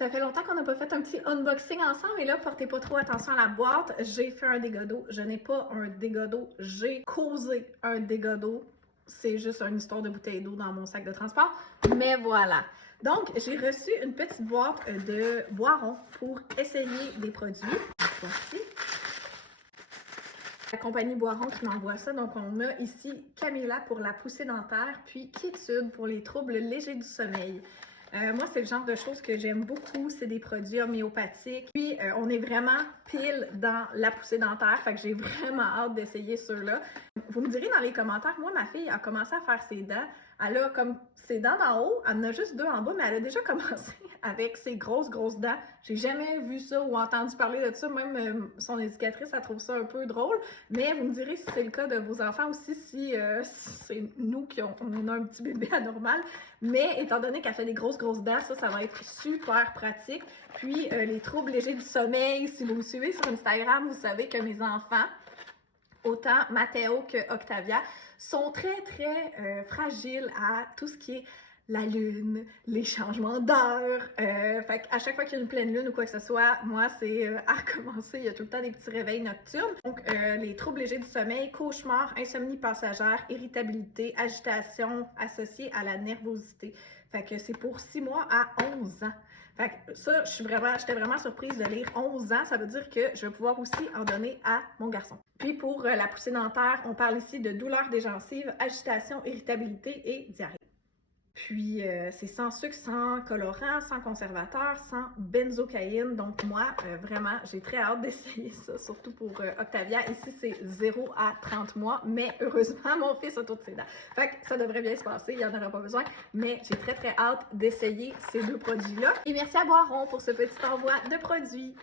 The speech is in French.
Ça fait longtemps qu'on n'a pas fait un petit unboxing ensemble et là, portez pas trop attention à la boîte. J'ai fait un dégât d'eau. Je n'ai pas un dégât d'eau. J'ai causé un dégât d'eau. C'est juste une histoire de bouteille d'eau dans mon sac de transport. Mais voilà. Donc, j'ai reçu une petite boîte de Boiron pour essayer des produits. Voici. La compagnie Boiron qui m'envoie ça. Donc, on a ici Camilla pour la poussée dentaire, puis Quiétude pour les troubles légers du sommeil. Moi, c'est le genre de choses que j'aime beaucoup. C'est des produits homéopathiques. Puis, on est vraiment pile dans la poussée dentaire. Fait que j'ai vraiment hâte d'essayer ceux-là. Vous me direz dans les commentaires, moi, ma fille a commencé à faire ses dents. Elle a comme ses dents d'en haut, elle en a juste deux en bas, mais elle a déjà commencé avec ses grosses dents. J'ai jamais vu ça ou entendu parler de ça. Même son éducatrice, elle trouve ça un peu drôle. Mais vous me direz si c'est le cas de vos enfants aussi, si c'est nous qui on a un petit bébé anormal. Mais étant donné qu'elle fait des grosses dents, ça va être super pratique. Puis les troubles légers du sommeil, si vous me suivez sur Instagram, vous savez que mes enfants, autant Mathéo que Octavia, sont très fragiles à tout ce qui est la lune, les changements d'heure. Fait qu'à chaque fois qu'il y a une pleine lune ou quoi que ce soit, moi, c'est à recommencer. Il y a tout le temps des petits réveils nocturnes. Donc, les troubles légers du sommeil, cauchemars, insomnie passagère, irritabilité, agitation associée à la nervosité. Fait que c'est pour 6 mois à 11 ans. Fait que ça, j'étais vraiment surprise de lire 11 ans. Ça veut dire que je vais pouvoir aussi en donner à mon garçon. Puis pour la poussée dentaire, on parle ici de douleurs des gencives, agitation, irritabilité et diarrhée. Puis c'est sans sucre, sans colorant, sans conservateur, sans benzocaïne. Donc moi, vraiment, j'ai très hâte d'essayer ça, surtout pour Octavia. Ici, c'est 0 à 30 mois, mais heureusement, mon fils a toutes ses dents. Fait que ça devrait bien se passer, il n'y en aura pas besoin. Mais j'ai très hâte d'essayer ces deux produits-là. Et merci à Boiron pour ce petit envoi de produits.